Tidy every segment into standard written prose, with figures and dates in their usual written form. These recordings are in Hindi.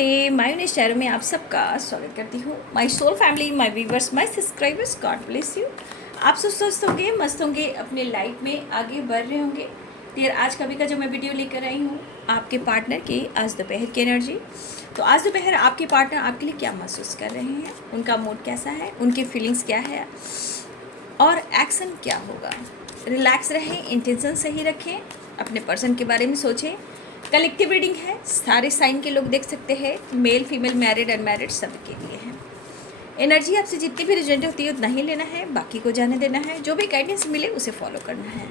नमस्ते, मायूनेश चैनल में आप सबका स्वागत करती हूँ। My soul family, my viewers, my subscribers, God bless you. आप सब स्वस्थ होंगे, मस्त होंगे, अपने लाइफ में आगे बढ़ रहे होंगे। फिर आज कभी का जो मैं वीडियो लेकर आई हूँ आपके पार्टनर की आज दोपहर की एनर्जी। तो आज दोपहर आपके पार्टनर आपके लिए क्या महसूस कर रहे हैं, उनका मूड कैसा है, उनकी फीलिंग्स क्या है और एक्शन क्या होगा। रिलैक्स रहें, इंटेंशन सही रखें, अपने पर्सन के बारे में सोचें। कलेक्टिव रीडिंग है, सारे साइन के लोग देख सकते हैं, मेल फीमेल मैरिड अनमैरिड सबके लिए है। एनर्जी आपसे जितनी भी रिजेंट होती है उतना ही लेना है, बाकी को जाने देना है। जो भी गाइडेंस मिले उसे फॉलो करना है।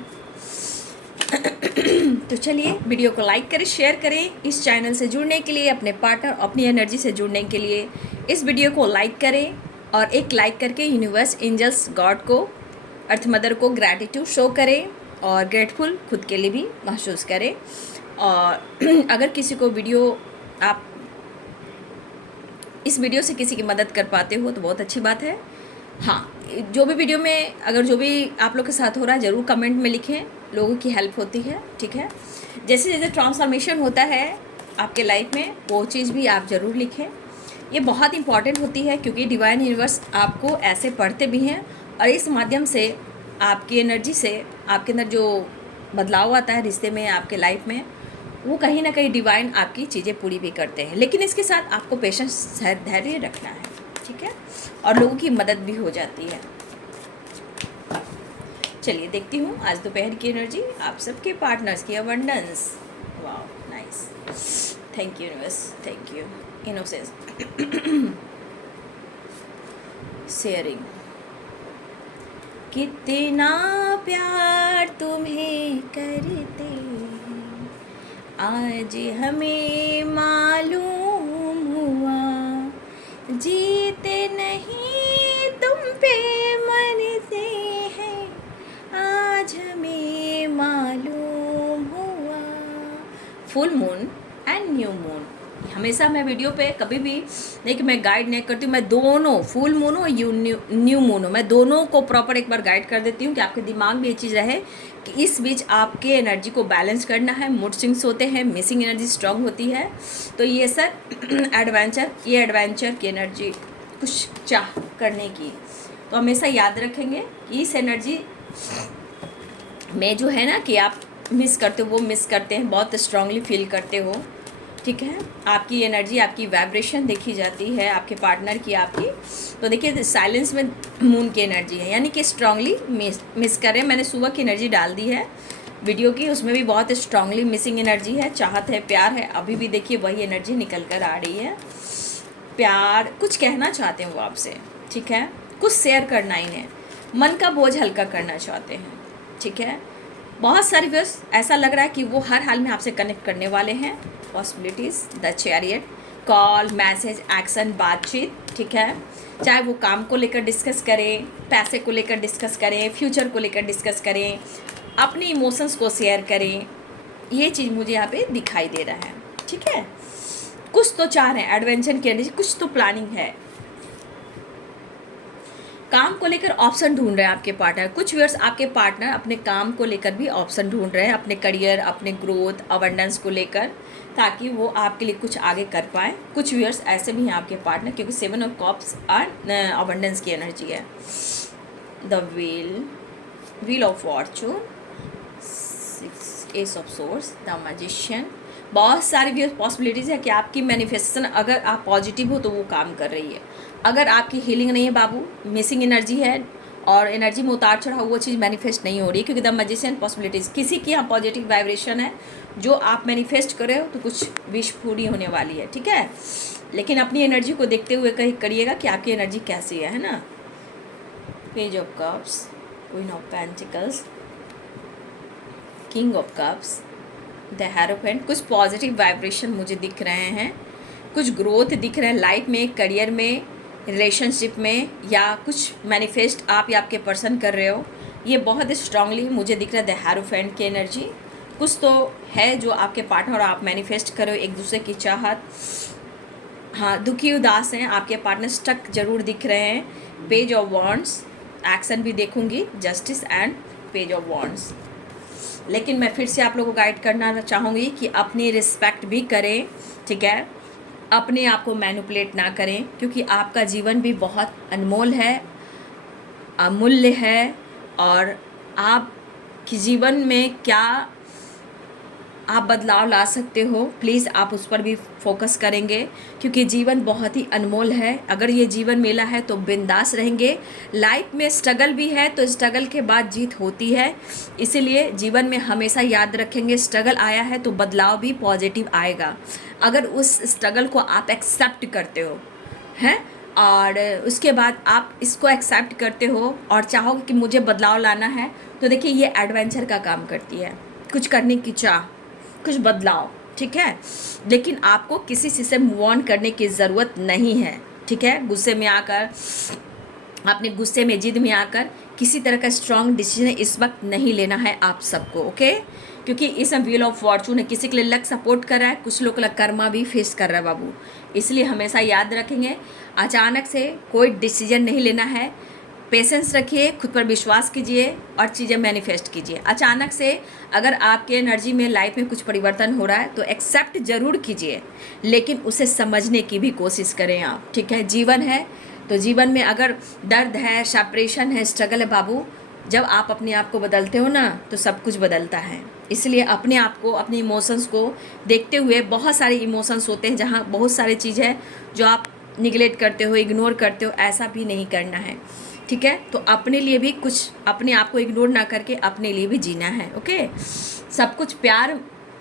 तो चलिए वीडियो को लाइक करें, शेयर करें। इस चैनल से जुड़ने के लिए, अपने पार्टनर अपनी एनर्जी से जुड़ने के लिए इस वीडियो को लाइक करें और एक लाइक करके यूनिवर्स, एंजल्स, गॉड को, अर्थ मदर को ग्रैटिट्यूड शो करें और ग्रेटफुल खुद के लिए भी महसूस करें। और अगर किसी को आप इस वीडियो से किसी की मदद कर पाते हो तो बहुत अच्छी बात है। हाँ, जो भी वीडियो में अगर जो भी आप लोग के साथ हो रहा है ज़रूर कमेंट में लिखें, लोगों की हेल्प होती है। ठीक है, जैसे जैसे ट्रांसफॉर्मेशन होता है आपके लाइफ में वो चीज़ भी आप ज़रूर लिखें। ये बहुत इंपॉर्टेंट होती है क्योंकि डिवाइन यूनिवर्स आपको ऐसे पढ़ते भी हैं और इस माध्यम से आपकी एनर्जी से आपके अंदर जो बदलाव आता है रिश्ते में, आपके लाइफ में, वो कहीं ना कहीं डिवाइन आपकी चीज़ें पूरी भी करते हैं। लेकिन इसके साथ आपको पेशेंस, धैर्य रखना है। ठीक है, और लोगों की मदद भी हो जाती है। चलिए देखती हूँ आज दोपहर की एनर्जी आप सबके पार्टनर्स की। Abundance, wow nice, thank you universe, thank you. Innocence, sharing, कितना प्यार तुम्हें करते आज हमें मालूम हुआ, जीते नहीं तुम पे मरते हैं आज हमें मालूम हुआ। Full moon and new moon, हमेशा मैं वीडियो पे कभी भी नहीं कि मैं गाइड नहीं करती हूँ, मैं दोनों फुल मून हो न्यू मून हो, मैं दोनों को प्रॉपर एक बार गाइड कर देती हूँ कि आपके दिमाग में ये चीज़ रहे कि इस बीच आपके एनर्जी को बैलेंस करना है। मूड स्विंग्स होते हैं, मिसिंग एनर्जी स्ट्रांग होती है। तो ये सर एडवेंचर की एनर्जी, कुछ चाह करने की, तो हमेशा याद रखेंगे कि इस एनर्जी में जो है ना कि आप मिस करते हो, वो मिस करते हैं, बहुत स्ट्रांगली फील करते हो। ठीक है, आपकी एनर्जी, आपकी वाइब्रेशन देखी जाती है आपके पार्टनर की, आपकी। तो देखिए साइलेंस में मून की एनर्जी है, यानी कि स्ट्रांगली मिस कर रहे हैं। मैंने सुबह की एनर्जी डाल दी है वीडियो की, उसमें भी बहुत स्ट्रांगली मिसिंग एनर्जी है, चाहत है, प्यार है। अभी भी देखिए वही एनर्जी निकल कर आ रही है। प्यार, कुछ कहना चाहते हैं वो आपसे। ठीक है, कुछ शेयर करना इन्हें, मन का बोझ हल्का करना चाहते हैं। ठीक है, बहुत सारे व्यस्त ऐसा लग रहा है कि वो हर हाल में आपसे कनेक्ट करने वाले हैं। Possibilities, the chariot, call, message, action, बातचीत। ठीक है, चाहे वो काम को लेकर डिस्कस करें, पैसे को लेकर डिस्कस करें, फ्यूचर को लेकर डिस्कस करें, अपने इमोशंस को शेयर करें, ये चीज़ मुझे यहाँ पे दिखाई दे रहा है। ठीक है, कुछ तो चाह रहे हैं एडवेंचर की एनर्जी, कुछ तो प्लानिंग है। काम को लेकर ऑप्शन ढूंढ रहे हैं आपके पार्टनर। कुछ व्यूअर्स आपके पार्टनर अपने काम को लेकर भी ऑप्शन ढूंढ रहे हैं, अपने करियर, अपने ग्रोथ, अबंडेंस को लेकर, ताकि वो आपके लिए कुछ आगे कर पाए। कुछ व्यूअर्स ऐसे भी हैं आपके पार्टनर, क्योंकि 7 ऑफ कप्स और अबंडेंस की एनर्जी है। The wheel of Fortune, 6 S of source, the magician. बहुत सारी भी पॉसिबिलिटीज़ है कि आपकी मैनिफेस्टेशन, अगर आप पॉजिटिव हो तो वो काम कर रही है। अगर आपकी हीलिंग नहीं है बाबू, मिसिंग एनर्जी है और एनर्जी में उतार चढ़ाव, वो चीज़ मैनिफेस्ट नहीं हो रही, क्योंकि द मैजिशियन पॉसिबिलिटीज़, किसी की यहाँ पॉजिटिव वाइब्रेशन है जो आप मैनिफेस्ट कर रहे हो, तो कुछ विश पूरी होने वाली है। ठीक है, लेकिन अपनी एनर्जी को देखते हुए कहीं करिएगा कि आपकी एनर्जी कैसी है ना। Page of cups, queen of pentacles, king of cups, the hierophant. कुछ पॉजिटिव वाइब्रेशन मुझे दिख रहे हैं, कुछ ग्रोथ दिख रहे हैं लाइफ में, करियर में, रिलेशनशिप में, या कुछ मैनिफेस्ट आप या आपके पर्सन कर रहे हो। ये बहुत स्ट्रांगली मुझे दिख रहा है द हेरोफेंट की एनर्जी। कुछ तो है जो आपके पार्टनर और आप मैनिफेस्ट करो, एक दूसरे की चाहत। हाँ, दुखी उदास हैं आपके पार्टनर, स्टक जरूर दिख रहे हैं। पेज ऑफ वॉन्ड्स, एक्शन भी देखूंगी, justice and page of wands. लेकिन मैं फिर से आप लोगों को गाइड करना चाहूँगी कि अपनी रिस्पेक्ट भी करें। ठीक है, अपने आप को मैनिपुलेट ना करें, क्योंकि आपका जीवन भी बहुत अनमोल है, अमूल्य है। और आपके जीवन में क्या आप बदलाव ला सकते हो, प्लीज़ आप उस पर भी फोकस करेंगे, क्योंकि जीवन बहुत ही अनमोल है। अगर ये जीवन मिला है तो बिंदास रहेंगे। लाइफ में स्ट्रगल भी है तो स्ट्रगल के बाद जीत होती है, इसीलिए जीवन में हमेशा याद रखेंगे स्ट्रगल आया है तो बदलाव भी पॉजिटिव आएगा। अगर उस स्ट्रगल को आप एक्सेप्ट करते हो हैं और उसके बाद आप इसको एक्सेप्ट करते हो और चाहोगे कि मुझे बदलाव लाना है, तो देखिए ये एडवेंचर का काम करती है, कुछ करने की चाह, कुछ बदलाव, ठीक है। लेकिन आपको किसी चीज़ से मूव ऑन करने की ज़रूरत नहीं है, ठीक है। गुस्से में आकर, अपने गुस्से में, जिद में आकर किसी तरह का स्ट्रॉन्ग डिसीजन इस वक्त नहीं लेना है आप सबको, ओके। क्योंकि इसमें व्हील ऑफ फॉर्चून है, किसी के लिए लक सपोर्ट कर रहा है, कुछ लोग का कर्मा भी फेस कर रहा है बाबू। इसलिए हमेशा याद रखेंगे अचानक से कोई डिसीजन नहीं लेना है। पेशेंस रखिए, खुद पर विश्वास कीजिए और चीज़ें मैनिफेस्ट कीजिए। अचानक से अगर आपके एनर्जी में, लाइफ में कुछ परिवर्तन हो रहा है तो एक्सेप्ट ज़रूर कीजिए, लेकिन उसे समझने की भी कोशिश करें आप, ठीक है। जीवन है तो जीवन में अगर दर्द है, सेपरेशन है, स्ट्रगल है बाबू, जब आप अपने आप को बदलते हो ना तो सब कुछ बदलता है। इसलिए अपने आप को, अपने इमोशंस को देखते हुए, बहुत सारे इमोशंस होते हैं जहाँ बहुत सारी चीज़ है जो आप निगलेक्ट करते हो, इग्नोर करते हो, ऐसा भी नहीं करना है, ठीक है। तो अपने लिए भी कुछ, अपने आप को इग्नोर ना करके अपने लिए भी जीना है, ओके। सब कुछ प्यार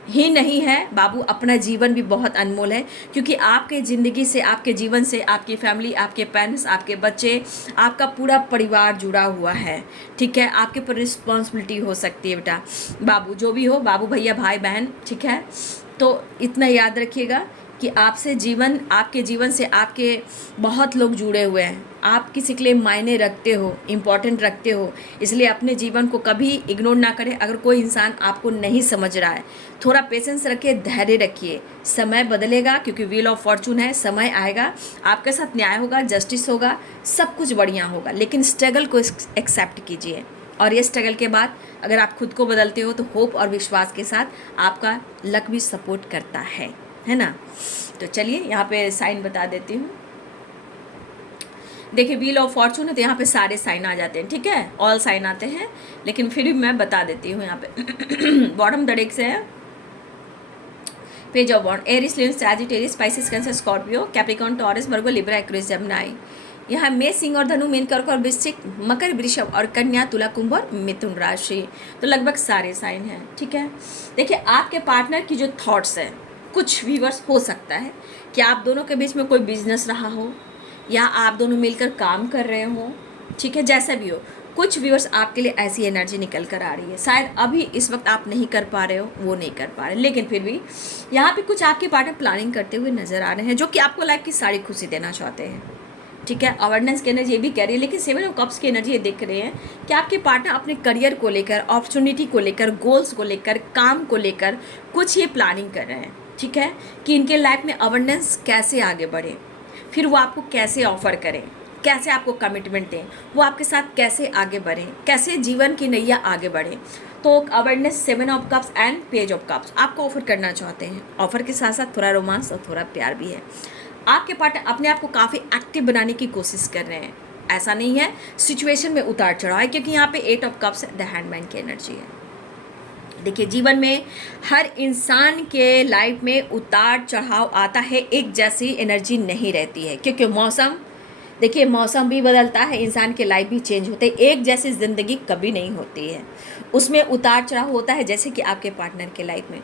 ही नहीं है बाबू, अपना जीवन भी बहुत अनमोल है, क्योंकि आपके ज़िंदगी से, आपके जीवन से आपकी फैमिली, आपके पेरेंट्स, आपके बच्चे, आपका पूरा परिवार जुड़ा हुआ है, ठीक है। आपके ऊपर रिस्पॉन्सिबिलिटी हो सकती है बेटा, बाबू जो भी हो, बाबू भैया भाई बहन, ठीक है। तो इतना याद रखिएगा कि आपसे जीवन, आपके जीवन से आपके बहुत लोग जुड़े हुए हैं, आप किसी के लिए मायने रखते हो, इम्पॉर्टेंट रखते हो। इसलिए अपने जीवन को कभी इग्नोर ना करें। अगर कोई इंसान आपको नहीं समझ रहा है, थोड़ा पेशेंस रखिए, धैर्य रखिए, समय बदलेगा, क्योंकि व्हील ऑफ फॉर्चून है, समय आएगा, आपके साथ न्याय होगा, जस्टिस होगा, सब कुछ बढ़िया होगा। लेकिन स्ट्रगल को एक्सेप्ट कीजिए, और ये स्ट्रगल के बाद अगर आप खुद को बदलते हो तो होप और विश्वास के साथ आपका लक भी सपोर्ट करता है ना। तो चलिए यहाँ पे साइन बता देती हूँ। देखिए व्हील ऑफ फॉर्चून है तो यहाँ पे सारे साइन आ जाते हैं, ठीक है, ऑल साइन आते हैं, लेकिन फिर भी मैं बता देती हूँ। यहाँ पे बॉटम दड़ेक से है page of wand, Aries, Leo, Sagittarius, Pisces, cancer, Scorpio, Capricorn, Taurus, Virgo, Libra, Aquarius, Gemini. यहाँ मेष, सिंह और धनु, मीन, कर्क और वृश्चिक, मकर, वृषभ और कन्या, तुला, कुंभ और मिथुन राशि। तो लगभग सारे साइन हैं, ठीक है। देखिए आपके पार्टनर की जो थॉट्स हैं, कुछ व्यूअर्स हो सकता है कि आप दोनों के बीच में कोई बिजनेस रहा हो या आप दोनों मिलकर काम कर रहे हो, ठीक है, जैसा भी हो। कुछ व्यूअर्स आपके लिए ऐसी एनर्जी निकल कर आ रही है, शायद अभी इस वक्त आप नहीं कर पा रहे हो, वो नहीं कर पा रहे, लेकिन फिर भी यहाँ पे कुछ आपके पार्टनर प्लानिंग करते हुए नजर आ रहे हैं, जो कि आपको लाइफ की सारी खुशी देना चाहते हैं, ठीक है। अवेयरनेस की एनर्जी ये भी कह रही है, लेकिन 7 ऑफ कप्स की एनर्जी ये देख रहे हैं कि आपके पार्टनर अपने करियर को लेकर, अपॉर्चुनिटी को लेकर, गोल्स को लेकर, काम को लेकर कुछ ये प्लानिंग कर रहे हैं, ठीक है, कि इनके लाइफ में अवेयरनेस कैसे आगे बढ़े, फिर वो आपको कैसे ऑफर करें, कैसे आपको कमिटमेंट दें, वो आपके साथ कैसे आगे बढ़ें, कैसे जीवन की नैया आगे बढ़े। तो awareness, 7 of cups and page of cups आपको ऑफर करना चाहते हैं। ऑफर के साथ साथ थोड़ा रोमांस और थोड़ा प्यार भी है। आपके पार्टनर अपने आप को काफ़ी एक्टिव बनाने की कोशिश कर रहे हैं, ऐसा नहीं है सिचुएशन में उतार चढ़ाव है, क्योंकि यहाँ पे 8 ऑफ कप्स द हैंडमैन की एनर्जी है। देखिए जीवन में हर इंसान के लाइफ में उतार चढ़ाव आता है, एक जैसी एनर्जी नहीं रहती है, क्योंकि मौसम, देखिए मौसम भी बदलता है, इंसान के लाइफ भी चेंज होते हैं, एक जैसी ज़िंदगी कभी नहीं होती है, उसमें उतार चढ़ाव होता है। जैसे कि आपके पार्टनर के लाइफ में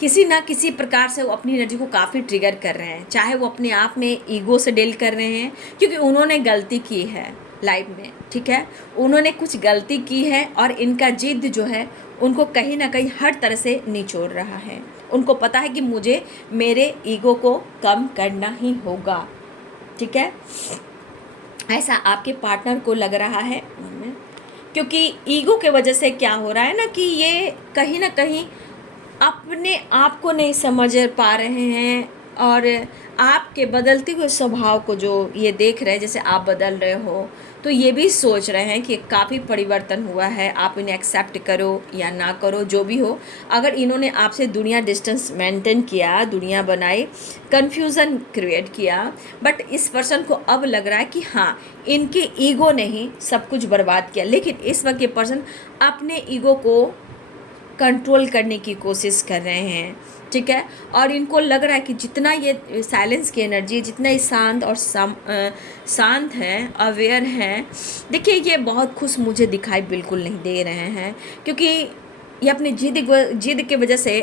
किसी ना किसी प्रकार से वो अपनी एनर्जी को काफ़ी ट्रिगर कर रहे हैं, चाहे वो अपने आप में ईगो से डील कर रहे हैं, क्योंकि उन्होंने गलती की है लाइफ में, ठीक है, उन्होंने कुछ गलती की है और इनका जिद जो है उनको कहीं ना कहीं हर तरह से निचोड़ रहा है। उनको पता है कि मुझे मेरे ईगो को कम करना ही होगा, ठीक है, ऐसा आपके पार्टनर को लग रहा है, क्योंकि ईगो के वजह से क्या हो रहा है ना कि ये कहीं ना कहीं अपने आप को नहीं समझ पा रहे हैं और आपके बदलते हुए स्वभाव को जो ये देख रहे हैं, जैसे आप बदल रहे हो, तो ये भी सोच रहे हैं कि काफ़ी परिवर्तन हुआ है, आप इन्हें एक्सेप्ट करो या ना करो, जो भी हो। अगर इन्होंने आपसे दुनिया डिस्टेंस मेंटेन किया, दुनिया बनाई, कन्फ्यूज़न क्रिएट किया, बट इस पर्सन को अब लग रहा है कि हाँ, इनके ईगो ने ही सब कुछ बर्बाद किया। लेकिन इस वक्त ये पर्सन अपने ईगो को कंट्रोल करने की कोशिश कर रहे हैं, ठीक है। और इनको लग रहा है कि जितना ये साइलेंस की एनर्जी, जितना ही शांत और शांत हैं, अवेयर हैं, देखिए ये बहुत खुश मुझे दिखाई बिल्कुल नहीं दे रहे हैं, क्योंकि ये अपनी जिद की वजह से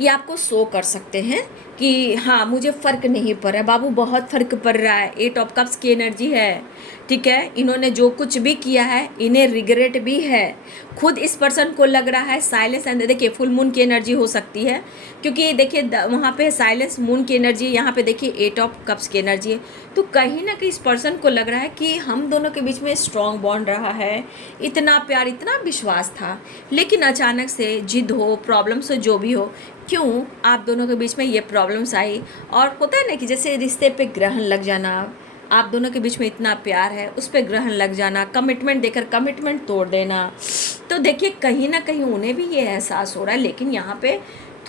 ये आपको शो कर सकते हैं कि हाँ, मुझे फ़र्क नहीं पड़ रहा है बाबू, बहुत फ़र्क पड़ रहा है। 8 ऑफ कप्स की एनर्जी है, ठीक है। इन्होंने जो कुछ भी किया है, इन्हें रिग्रेट भी है। खुद इस पर्सन को लग रहा है साइलेंस, एंड देखिए फुल मून की एनर्जी हो सकती है, क्योंकि देखिए वहाँ पे साइलेंस मून की एनर्जी, यहाँ पे देखिए 8 ऑफ कप्स की एनर्जी है। तो कहीं ना कहीं इस पर्सन को लग रहा है कि हम दोनों के बीच में स्ट्रॉन्ग बॉन्ड रहा है, इतना प्यार, इतना विश्वास था, लेकिन अचानक से जिद हो, प्रॉब्लम्स हो, जो भी हो, क्यों आप दोनों के बीच में ये प्रॉब्लम्स आई। और होता है ना कि जैसे रिश्ते पे ग्रहण लग जाना, आप दोनों के बीच में इतना प्यार है, उस पर ग्रहण लग जाना, कमिटमेंट देकर कमिटमेंट तोड़ देना। तो देखिए कहीं ना कहीं उन्हें भी ये एहसास हो रहा है, लेकिन यहाँ पे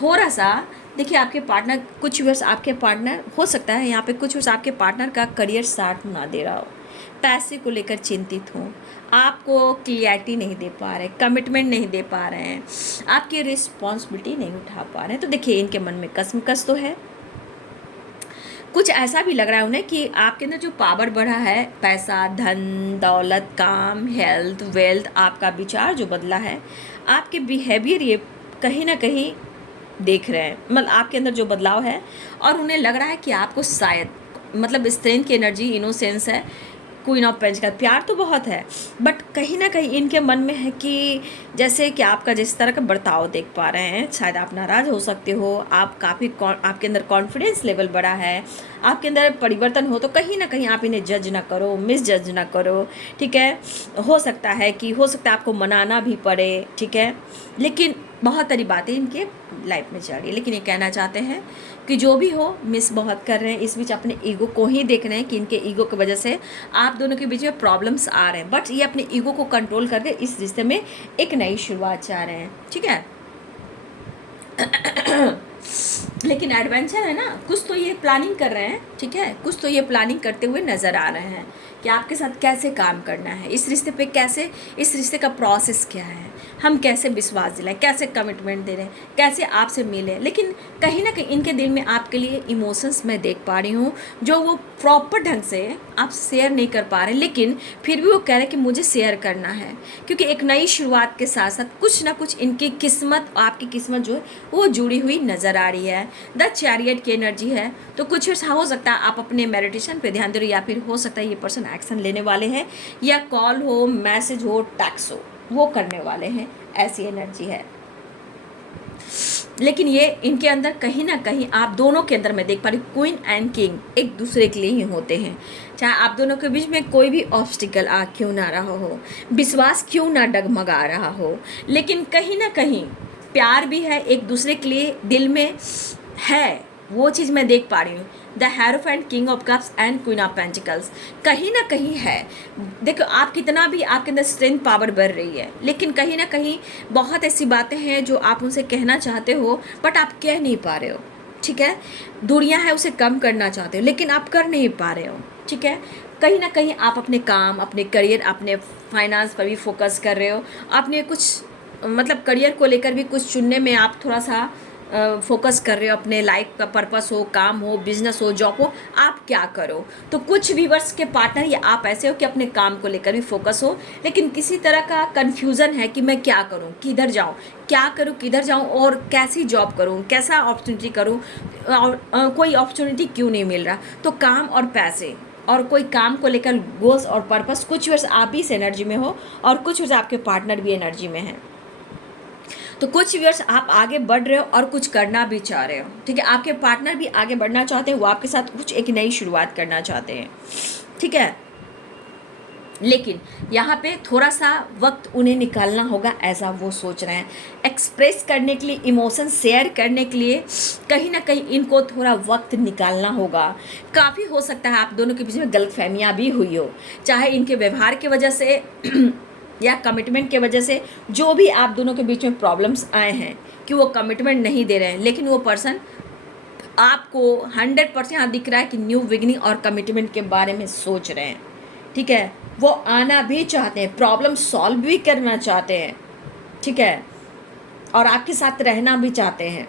थोड़ा सा देखिए आपके पार्टनर, कुछ वर्ष आपके पार्टनर हो सकता है यहाँ पे कुछ वर्ष आपके पार्टनर का करियर साथ ना दे रहा हो, पैसे को लेकर चिंतित हो, आपको क्लियरिटी नहीं दे पा रहे, कमिटमेंट नहीं दे पा रहे हैं, आपकी रिस्पॉन्सिबिलिटी नहीं उठा पा रहे हैं। तो देखिए इनके मन में कसमकस तो है, कुछ ऐसा भी लग रहा है उन्हें कि आपके अंदर जो पावर बढ़ा है, पैसा, धन, दौलत, काम, हेल्थ, वेल्थ, आपका विचार जो बदला है, आपके बिहेवियर ये कहीं ना कहीं देख रहे हैं, मतलब आपके अंदर जो बदलाव है। और उन्हें लग रहा है कि आपको शायद, मतलब स्ट्रेंथ की एनर्जी, इनोसेंस है, क्वीन ऑफ पेंटिकल, प्यार तो बहुत है, बट कहीं ना कहीं इनके मन में है कि जैसे कि आपका जिस तरह का बर्ताव देख पा रहे हैं, शायद आप नाराज़ हो सकते हो, आप काफ़ी आपके अंदर कॉन्फिडेंस लेवल बढ़ा है, आपके अंदर परिवर्तन हो, तो कहीं ना कहीं आप इन्हें जज ना करो, मिस जज ना करो, ठीक है। हो सकता है आपको मनाना भी पड़े, ठीक है, लेकिन बहुत सारी बातें इनके लाइफ में चल रही है। लेकिन ये कहना चाहते हैं कि जो भी हो, मिस बहुत कर रहे हैं, इस बीच अपने ईगो को ही देख रहे हैं कि इनके ईगो की वजह से आप दोनों के बीच में प्रॉब्लम्स आ रहे हैं, बट ये अपने ईगो को कंट्रोल करके इस रिश्ते में एक नई शुरुआत चाह रहे हैं, ठीक है। लेकिन एडवेंचर है ना, कुछ तो ये प्लानिंग कर रहे हैं, ठीक है, कुछ तो ये प्लानिंग करते हुए नज़र आ रहे हैं कि आपके साथ कैसे काम करना है, इस रिश्ते पे कैसे, इस रिश्ते का प्रोसेस क्या है, हम कैसे विश्वास दिलाएं, कैसे कमिटमेंट दे रहे हैं, कैसे आपसे मिले। लेकिन कहीं ना कहीं इनके दिल में आपके लिए इमोशंस मैं देख पा रही हूँ, जो वो प्रॉपर ढंग से आप शेयर नहीं कर पा रहे, लेकिन फिर भी वो कह रहे हैं कि मुझे शेयर करना है, क्योंकि एक नई शुरुआत के साथ साथ कुछ ना कुछ इनकी किस्मत, आपकी किस्मत जो है वो जुड़ी हुई नज़र आ रही है। द चैरियट की एनर्जी है, तो कुछ ऐसा हो सकता है आप अपने मेडिटेशन पे ध्यान दे रहे हो, या फिर हो सकता है ये पर्सन एक्शन लेने वाले हैं, या कॉल हो, मैसेज हो, टैक्स हो, वो करने वाले हैं, ऐसी एनर्जी है। लेकिन ये इनके अंदर कहीं ना कहीं आप दोनों के अंदर मैं देख पा रही हूँ, क्वीन एंड किंग एक दूसरे के लिए ही होते हैं, चाहे आप दोनों के बीच में कोई भी ऑब्स्टिकल आ क्यों ना रहा हो, विश्वास क्यों ना डगमगा रहा हो, लेकिन कहीं ना कहीं प्यार भी है एक दूसरे के लिए, दिल में है, वो चीज़ मैं देख पा रही हूँ। The hierophant, king of cups and queen of pentacles कहीं ना कहीं है। देखो आप कितना भी आपके अंदर स्ट्रेंथ पावर बढ़ रही है, लेकिन कहीं ना कहीं बहुत ऐसी बातें हैं जो आप उनसे कहना चाहते हो, बट आप कह नहीं पा रहे हो, ठीक है। दूरियां है, उसे कम करना चाहते हो, लेकिन आप कर नहीं पा रहे हो, ठीक है। कहीं ना कहीं आप अपने काम, अपने करियर, अपने फाइनेंस पर भी फोकस कर रहे हो, आपने कुछ मतलब करियर को लेकर भी कुछ चुनने में आप थोड़ा सा फोकस कर रहे हो, अपने लाइफ का पर्पस हो, काम हो, बिजनेस हो, जॉब हो, आप क्या करो। तो कुछ व्यूअर्स के पार्टनर या आप ऐसे हो कि अपने काम को लेकर भी फोकस हो, लेकिन किसी तरह का कन्फ्यूज़न है कि मैं क्या करूं, किधर जाऊं, क्या करूं, किधर जाऊं, और कैसी जॉब करूं, कैसा अपॉर्चुनिटी करूं, और कोई अपॉर्चुनिटी क्यों नहीं मिल रहा। तो काम और पैसे और कोई काम को लेकर गोल्स और पर्पस, कुछ वर्ष आप भी इस एनर्जी में हो और कुछ वर्ष आपके पार्टनर भी एनर्जी में हैं। तो कुछ व्यूअर्स आप आगे बढ़ रहे हो और कुछ करना भी चाह रहे हो, ठीक है। आपके पार्टनर भी आगे बढ़ना चाहते हैं, वो आपके साथ कुछ एक नई शुरुआत करना चाहते हैं, ठीक है। लेकिन यहाँ पे थोड़ा सा वक्त उन्हें निकालना होगा, ऐसा वो सोच रहे हैं। एक्सप्रेस करने के लिए, इमोशन शेयर करने के लिए कहीं ना कहीं इनको थोड़ा वक्त निकालना होगा। काफ़ी हो सकता है आप दोनों के बीच में गलतफहमियाँ भी हुई हो, चाहे इनके व्यवहार की वजह से या कमिटमेंट की वजह से। जो भी आप दोनों के बीच में प्रॉब्लम्स आए हैं कि वो कमिटमेंट नहीं दे रहे हैं, लेकिन वो पर्सन आपको 100% यहाँ दिख रहा है कि न्यू बिगनिंग और कमिटमेंट के बारे में सोच रहे हैं। ठीक है, वो आना भी चाहते हैं, प्रॉब्लम सॉल्व भी करना चाहते हैं। ठीक है, और आपके साथ रहना भी चाहते हैं।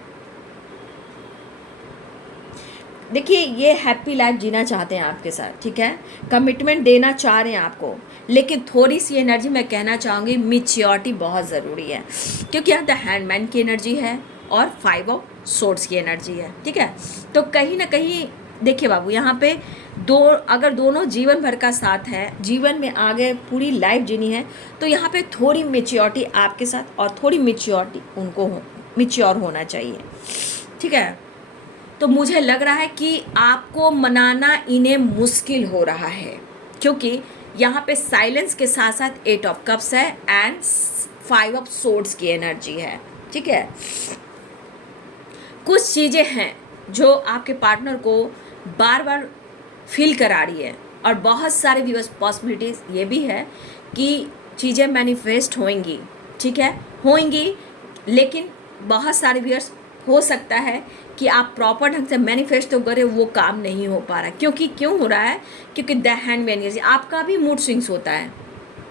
देखिए, ये हैप्पी लाइफ जीना चाहते हैं आपके साथ। ठीक है, कमिटमेंट देना चाह रहे हैं आपको, लेकिन थोड़ी सी एनर्जी मैं कहना चाहूँगी, मैच्योरिटी बहुत ज़रूरी है, क्योंकि यहाँ द हैंडमैन की एनर्जी है और 5 ऑफ सोर्ड्स की एनर्जी है। ठीक है, तो कहीं ना कहीं देखिए बाबू, यहाँ पे अगर दोनों जीवन भर का साथ है, जीवन में आगे पूरी लाइफ जीनी है, तो यहाँ पे थोड़ी मैच्योरिटी आपके साथ और थोड़ी मैच्योरिटी उनको मैच्योर होना चाहिए। ठीक है, तो मुझे लग रहा है कि आपको मनाना इन्हें मुश्किल हो रहा है, क्योंकि यहाँ पे साइलेंस के साथ साथ 8 ऑफ कप्स है एंड 5 ऑफ सोर्ड्स की एनर्जी है। ठीक है, कुछ चीज़ें हैं जो आपके पार्टनर को बार बार फील करा रही है, और बहुत सारे व्यूअर्स पॉसिबिलिटीज़ ये भी है कि चीज़ें मैनिफेस्ट होंगी। ठीक है, होंगी, लेकिन बहुत सारे व्यूअर्स हो सकता है कि आप प्रॉपर ढंग से मैनिफेस्ट तो करें, वो काम नहीं हो पा रहा है। क्यों हो रहा है? क्योंकि द हैंडमैन एनर्जी, आपका भी मूड स्विंग्स होता है।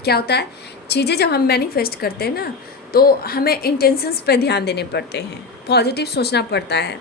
क्या होता है, चीज़ें जब हम मैनिफेस्ट करते हैं ना, तो हमें इंटेंशंस पे ध्यान देने पड़ते हैं, पॉजिटिव सोचना पड़ता है।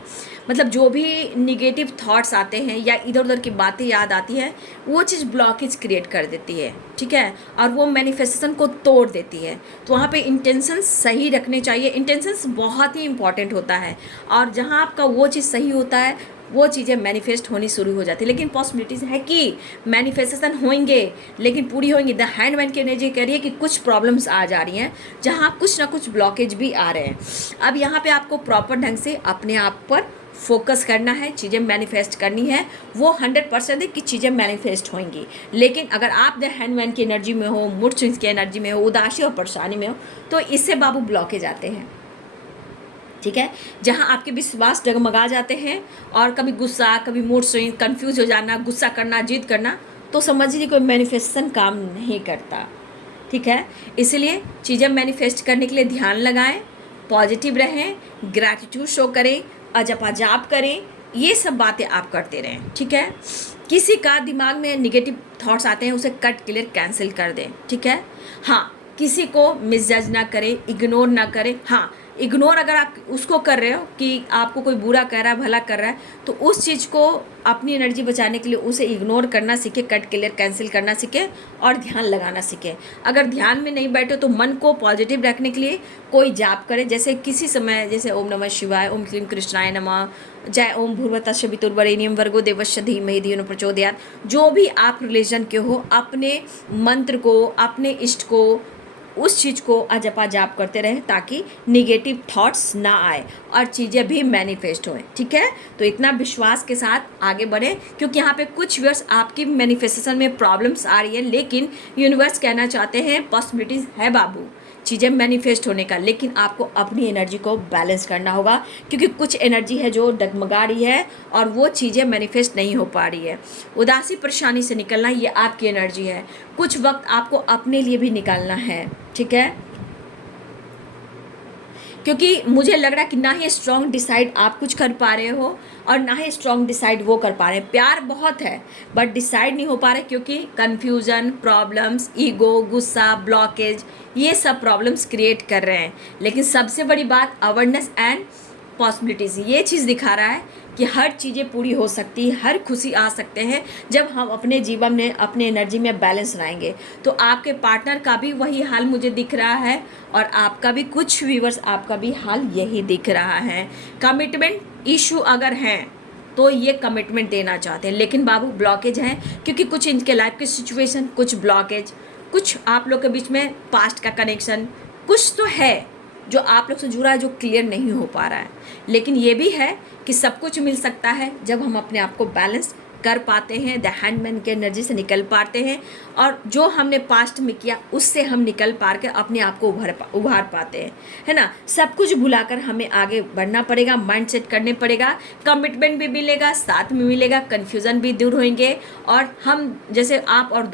मतलब जो भी निगेटिव थॉट्स आते हैं या इधर उधर की बातें याद आती है, वो चीज़ ब्लॉकेज क्रिएट कर देती है। ठीक है, और वो मैनिफेस्टेशन को तोड़ देती है। तो वहाँ पे इंटेंशंस सही रखने चाहिए। इंटेंशंस बहुत ही इंपॉर्टेंट होता है, और जहाँ आपका वो चीज़ सही होता है, वो चीज़ें मैनिफेस्ट होनी शुरू हो जाती है। लेकिन पॉसिबिलिटीज़ है कि मैनिफेस्टेशन होंगे, लेकिन पूरी होंगी। द हैंडमैन की एनर्जी कह रही है कि कुछ प्रॉब्लम्स आ जा रही हैं, जहाँ कुछ ना कुछ ब्लॉकेज भी आ रहे हैं। अब यहाँ पे आपको प्रॉपर ढंग से अपने आप पर फोकस करना है, चीज़ें मैनिफेस्ट करनी है। वो 100% है कि चीज़ें मैनिफेस्ट होंगी। लेकिन अगर आप द हैंडमैन की एनर्जी में हो, मूड स्विंग्स की एनर्जी में हो, उदासी और परेशानी में हो, तो इससे बाबू ब्लॉकेज आते हैं। ठीक है, जहाँ आपके विश्वास डगमगा जाते हैं, और कभी गुस्सा, कभी मूड स्विंग, कंफ्यूज हो जाना, गुस्सा करना, जिद करना, तो समझ लीजिए कोई मैनिफेस्टेशन काम नहीं करता। ठीक है, इसलिए चीज़ें मैनिफेस्ट करने के लिए ध्यान लगाएं, पॉजिटिव रहें, ग्रैटिट्यूड शो करें, अजपा जाप करें, ये सब बातें आप करते रहें। ठीक है, किसी का दिमाग में निगेटिव थॉट्स आते हैं, उसे कट क्लियर कैंसिल कर दें। ठीक है, हाँ, किसी को मिसजज ना करें, इग्नोर ना करें। हाँ, इग्नोर अगर आप उसको कर रहे हो कि आपको कोई बुरा कह रहा है, भला कर रहा है, तो उस चीज़ को अपनी एनर्जी बचाने के लिए उसे इग्नोर करना सीखे, कट क्लियर कैंसिल करना सीखे, और ध्यान लगाना सीखे। अगर ध्यान में नहीं बैठे तो मन को पॉजिटिव रखने के लिए कोई जाप करें, जैसे किसी समय, जैसे ओम नमः शिवाय, ओम क्लीम कृष्णाय नमः, जय ओम भूर्भुवस्सुः वितुर्वरेण्यं भर्गो देवस्य धीमहि धियो न प्रचोदयात्। जो भी आप रिलीजन के हो, अपने मंत्र को, अपने इष्ट को, उस चीज़ को अजपा जाप करते रहें, ताकि निगेटिव थॉट्स ना आए और चीज़ें भी मैनिफेस्ट होएं। ठीक है, तो इतना विश्वास के साथ आगे बढ़ें, क्योंकि यहाँ पे कुछ व्यूअर्स आपकी मैनिफेस्टेशन में प्रॉब्लम्स आ रही है, लेकिन यूनिवर्स कहना चाहते हैं पॉसिबिलिटीज़ है बाबू चीज़ें मैनिफेस्ट होने का, लेकिन आपको अपनी एनर्जी को बैलेंस करना होगा, क्योंकि कुछ एनर्जी है जो डगमगा रही है और वो चीज़ें मैनिफेस्ट नहीं हो पा रही है। उदासी परेशानी से निकलना, ये आपकी एनर्जी है। कुछ वक्त आपको अपने लिए भी निकालना है। ठीक है, क्योंकि मुझे लग रहा है कि ना ही स्ट्रॉन्ग डिसाइड आप कुछ कर पा रहे हो, और ना ही स्ट्रॉन्ग डिसाइड वो कर पा रहे हैं। प्यार बहुत है, बट डिसाइड नहीं हो पा रहे, क्योंकि कन्फ्यूज़न, प्रॉब्लम्स, ईगो, गुस्सा, ब्लॉकेज, ये सब प्रॉब्लम्स क्रिएट कर रहे हैं। लेकिन सबसे बड़ी बात अवेयरनेस एंड पॉसिबिलिटीज़, ये चीज़ दिखा रहा है कि हर चीज़ें पूरी हो सकती है, हर खुशी आ सकते हैं जब हम अपने जीवन में, अपने एनर्जी में बैलेंस लाएंगे। तो आपके पार्टनर का भी वही हाल मुझे दिख रहा है, और आपका भी, कुछ व्यूअर्स आपका भी हाल यही दिख रहा है। कमिटमेंट इशू अगर हैं तो ये कमिटमेंट देना चाहते हैं, लेकिन बाबू ब्लॉकेज हैं, क्योंकि कुछ इनके लाइफ की सिचुएशन, कुछ ब्लॉकेज, कुछ आप लोग के बीच में पास्ट का कनेक्शन, कुछ तो है जो आप लोग से जुड़ा है, जो क्लियर नहीं हो पा रहा है। लेकिन ये भी है कि सब कुछ मिल सकता है जब हम अपने आप को बैलेंस कर पाते हैं, द हैंडमैन की एनर्जी से निकल पाते हैं, और जो हमने पास्ट में किया उससे हम निकल पार के अपने आप को उभार पाते हैं, है ना। सब कुछ भुलाकर हमें आगे बढ़ना पड़ेगा, माइंड सेट करने पड़ेगा, कमिटमेंट भी मिलेगा, साथ में मिलेगा, कन्फ्यूज़न भी दूर होंगे, और हम जैसे आप और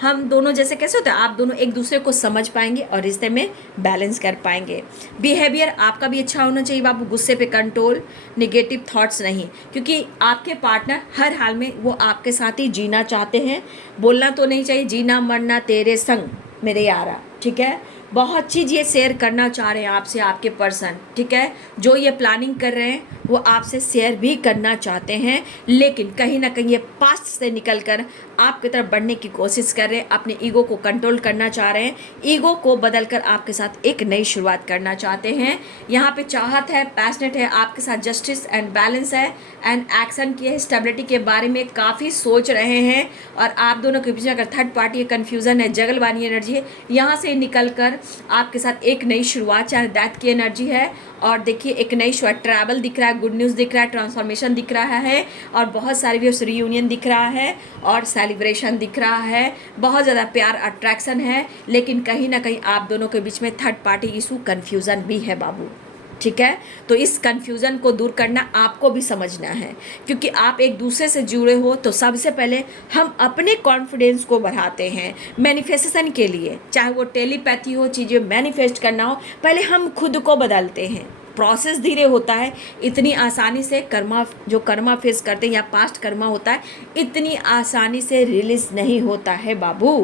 हम दोनों जैसे कैसे होते हैं, आप दोनों एक दूसरे को समझ पाएंगे और रिश्ते में बैलेंस कर पाएंगे। बिहेवियर आपका भी अच्छा होना चाहिए बाबू, गुस्से पे कंट्रोल, निगेटिव थॉट्स नहीं, क्योंकि आपके पार्टनर हर हाल में वो आपके साथ ही जीना चाहते हैं। बोलना तो नहीं चाहिए, जीना मरना तेरे संग मेरे यारा, ठीक है। बहुत चीज़ ये शेयर करना चाह रहे हैं आपसे आपके पर्सन, ठीक है। जो ये प्लानिंग कर रहे हैं वो आपसे शेयर भी करना चाहते हैं, लेकिन कहीं ना कहीं ये पास्ट से निकलकर आपकी तरफ बढ़ने की कोशिश कर रहे हैं, अपने ईगो को कंट्रोल करना चाह रहे हैं, ईगो को बदलकर आपके साथ एक नई शुरुआत करना चाहते हैं। यहाँ पे चाहत है, पैशनेट है, आपके साथ जस्टिस एंड बैलेंस है, एंड एक्शन की है, स्टेबिलिटी के बारे में काफ़ी सोच रहे हैं। और आप दोनों के बीच अगर थर्ड पार्टी कन्फ्यूज़न है, जगलवानी एनर्जी है, यहाँ से निकल कर आपके साथ एक नई शुरुआत, चाहे डेथ की एनर्जी है, और देखिए एक नई शुरुआत, ट्रैवल दिख रहा है, गुड न्यूज़ दिख रहा है, ट्रांसफॉर्मेशन दिख रहा है, और बहुत सारे भी उस रीयूनियन दिख रहा है, और सेलिब्रेशन दिख रहा है, बहुत ज़्यादा प्यार, अट्रैक्शन है। लेकिन कहीं ना कहीं आप दोनों के बीच में थर्ड पार्टी इशू, कन्फ्यूज़न भी है बाबू, ठीक है। तो इस कन्फ्यूज़न को दूर करना आपको भी समझना है, क्योंकि आप एक दूसरे से जुड़े हो, तो सबसे पहले हम अपने कॉन्फिडेंस को बढ़ाते हैं मैनिफेस्टेशन के लिए, चाहे वो टेलीपैथी हो, चीज़ें मैनिफेस्ट करना हो, पहले हम खुद को बदलते हैं। प्रोसेस धीरे होता है, इतनी आसानी से कर्मा फेस करते हैं या पास्ट कर्मा होता है, इतनी आसानी से रिलीज नहीं होता है बाबू।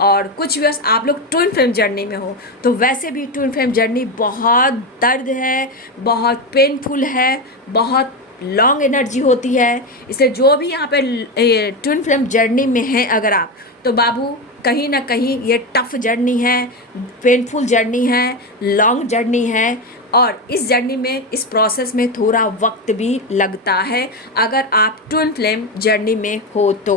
और कुछ व्यर्स आप लोग ट्विन फ्लेम जर्नी में हो, तो वैसे भी ट्विन फ्लेम जर्नी बहुत दर्द है, बहुत पेनफुल है, बहुत लॉन्ग एनर्जी होती है। इसलिए जो भी यहाँ पे ट्विन फ्लेम जर्नी में है अगर आप, तो बाबू कहीं ना कहीं ये टफ जर्नी है, पेनफुल जर्नी है, लॉन्ग जर्नी है, और इस जर्नी में, इस प्रोसेस में थोड़ा वक्त भी लगता है अगर आप ट्विन फ्लेम जर्नी में हो तो,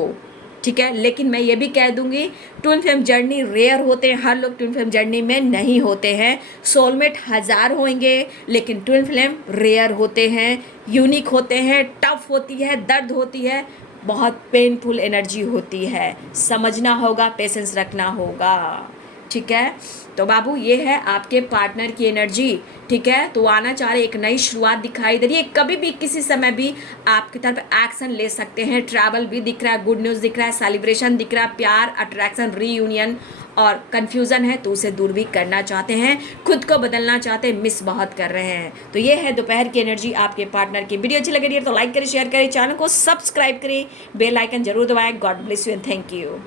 ठीक है। लेकिन मैं ये भी कह दूंगी, ट्विन फ्लेम जर्नी रेयर होते हैं, हर लोग ट्विन फ्लेम जर्नी में नहीं होते हैं। सोलमेट 1000 होंगे, लेकिन ट्विन फ्लेम रेयर होते हैं, यूनिक होते हैं, टफ होती है, दर्द होती है, बहुत पेनफुल एनर्जी होती है। समझना होगा, पेशेंस रखना होगा, ठीक है। तो बाबू ये है आपके पार्टनर की एनर्जी, ठीक है। तो आना चाह रहे, एक नई शुरुआत दिखाई दे रही है, कभी भी किसी समय भी आपकी तरफ एक्शन ले सकते हैं। ट्रैवल भी दिख रहा है, गुड न्यूज़ दिख रहा है, सेलिब्रेशन दिख रहा है, प्यार, अट्रैक्शन, रीयूनियन, और कन्फ्यूज़न है तो उसे दूर भी करना चाहते हैं, खुद को बदलना चाहते हैं, मिस बहुत कर रहे हैं। तो ये है दोपहर की एनर्जी आपके पार्टनर की। वीडियो अच्छी लग रही है तो लाइक करें, शेयर करें, चैनल को सब्सक्राइब करें, बेल आइकन जरूर दबाएं। God bless you and thank you.